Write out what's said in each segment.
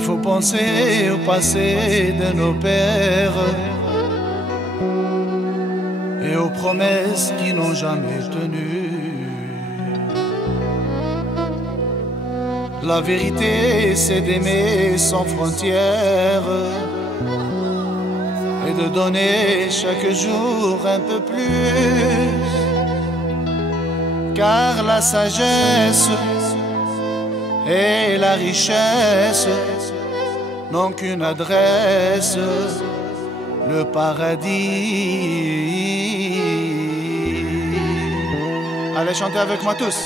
Il faut penser au passé de nos pères et aux promesses qui n'ont jamais tenu. La vérité, c'est d'aimer sans frontières et de donner chaque jour un peu plus. Car la sagesse et la richesse n'ont qu'une adresse, le paradis. Allez chanter avec moi tous.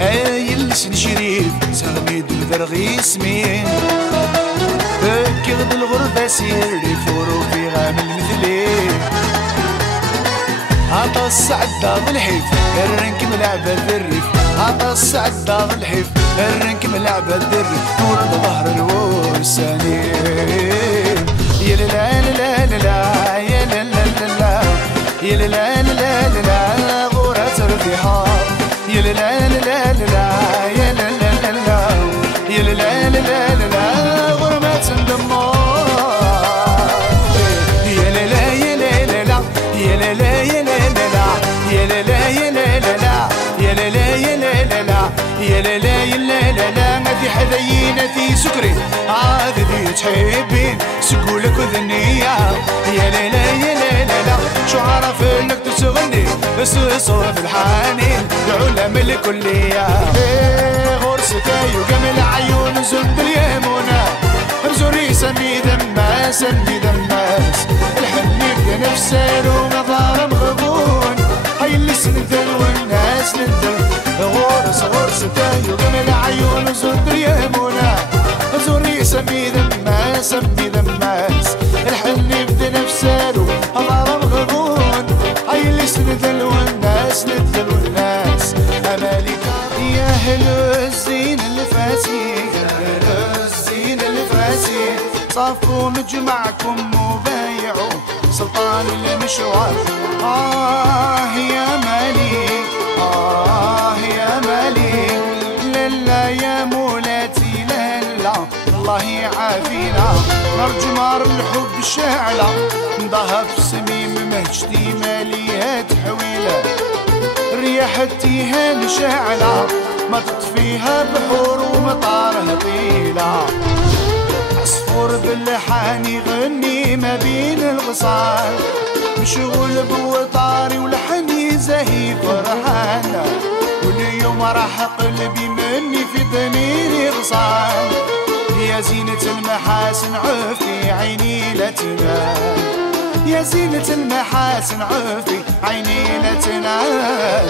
هاي اللسن شريف سغميد الذرغي سمين كغد الغربة سير يفورو في غام المثلي عطا السعدة بالحيف الرنك ملعبة الريف عطا السعدة بالحيف الرنك ملعبة الريف نور ظهر الوساني يا لا لا لا لا يا لا لا لا يا لا لا لا لا غورة البحار يا لا لا لا لا يا لا لا لا يا لا لا لا لا غرمة الدمار يا لا لا يا لا لا يا لا لا يا لا لا يا لا لا يا لا لا يا لا لا يا لا لا يا لا لا يا لا لا ما في حذينتي سكري عادي تحبين سقولك وذنية يا لا لا يا لا لا شو عرف انك تسغني بس صوت الحنين العلم الكلية غرستي وجمل عيون زند اليمونة مزوري سمي دماس سمي دماس الحنين بنفسه ونظار مغبون هاي اللي سندل والناس ندل غرستي وجمل عيون زند اليمونة مزوري سمي دماس سمي دماس الحنين بنفسه ونظار مغبون هاي اللي سندل والناس ندل والناس أمالك يا هلو الزين الفاسي يا هلو الزين الفاسي صافوا مجمعكم وبايعوا سلطان المشوار يا مالك يا مالك للا يا مولاتي للا الله يعافينا نار جمار الحب شاعلة نضهب سميم مهجتي ماليات حويلة ريحتيها مشاعلة ما تطفيها بحور ومطارها طيلة عصفور باللحان يغني ما بين الغصان مشغول بوطاري ولحني زهي فرحانة واليوم راح قلبي مني في ضميري غصان يا زينة المحاسن عفي عيني لا تنام يا زينة المحاسن عفي عيني لا تنام